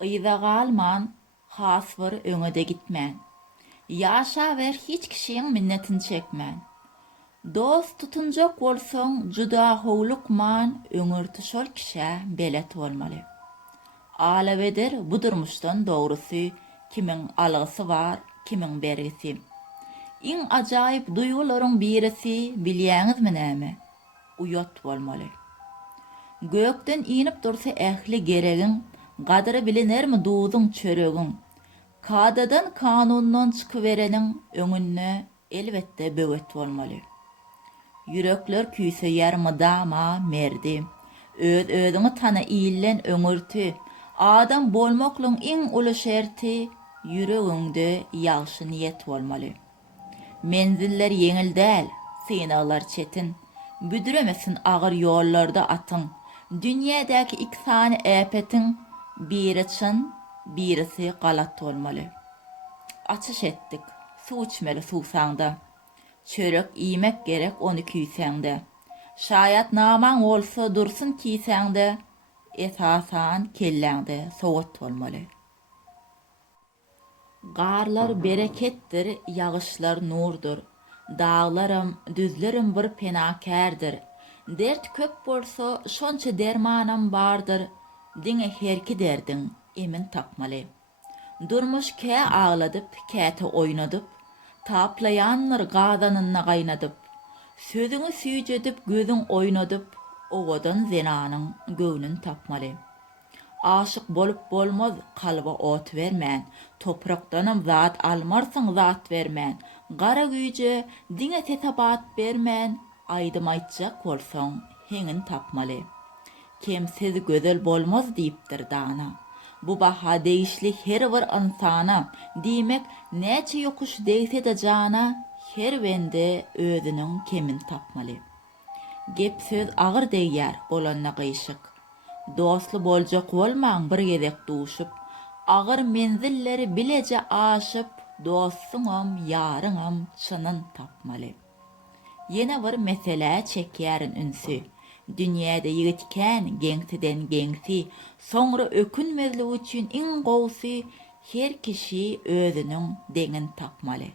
Ýyza galman, has bir öňe-de gitmän. Ýaşa ber hiç kişiň minnetini çekmän. Dost tutunjak bolsaň, juda howlukman öňürti şol kişä belet bolmaly. Alap eder bu durmuşdan dogrusy kimiň algysy bar, kimiň bergisi. Iň ajaýyp duýgularyň birisi bilýäňizmi näme? Uyat bolmaly. Gökden inip dursa ähli geregiň, gadry bilinermi duýduň çöregiň? Kadadan kanundan çykybereniň öňünde elbetde böwet bolmaly. Yürekler küýse ýarmydama merdi. Öz-özüňi tana iýlen öňürti. Adam bolmaklaň iň uly şerti yüregiňde ýagşy niýet bolmaly. Menziller yeňil däl, synaglar çetin. Büdüremesin agyr ýollarda atyň. Dünýädäki iki sany äpetiň biri çyn, birisi galat bolmaly. Açyş etdik, suw içmeli suwsaňda. Çörek iýmek gerek onu küýsäňde. Şaýat namaň bolsa dursun kiýsäňde, esasan kelläňde sowat bolmaly. Garlar bereketdir, ýagyşlar nurdur. Dağlarym, düzlerim bir penakärdir. Dert köp bolsa şonça dermanam bardır. Diňe herki derdiň emin tapmaly. Durmuş kä ağladyp, käte oýnadyp, taplayanlar gazanyna gaýnadyp, sözüňi süýjedip, gözüň oýnadyp, owadan zenanyň göwnün tapmaly. Aşyk bolup bolmaz, kalba ot vermän, toprakdanam zat almarsyň zat vermän, gara güýje diňe tesabat bermän, aýdym aýtjak bolsaň heňin tapmaly. Kemsiz gözel bolmaz diýipdir dana. Bu baha değişlik her bir insana, diýmek näçe yokuş değse de jana, her bende özüniň kemin tapmaly. Gep söz agyr diýýär bolanna gyşyk. Dostly boljak bolmaň bir gezek duşup, agyr menzilleri bileje aşyp, dostsuňam, ýaryňam çynyn tapmaly. Ýene bir mesele çekýärin ünsü. Dünýäde ýigitken geňsiden geňsi, soňra ökünmezlik üçin iň gowsy her kişi özüniň deňin tapmaly.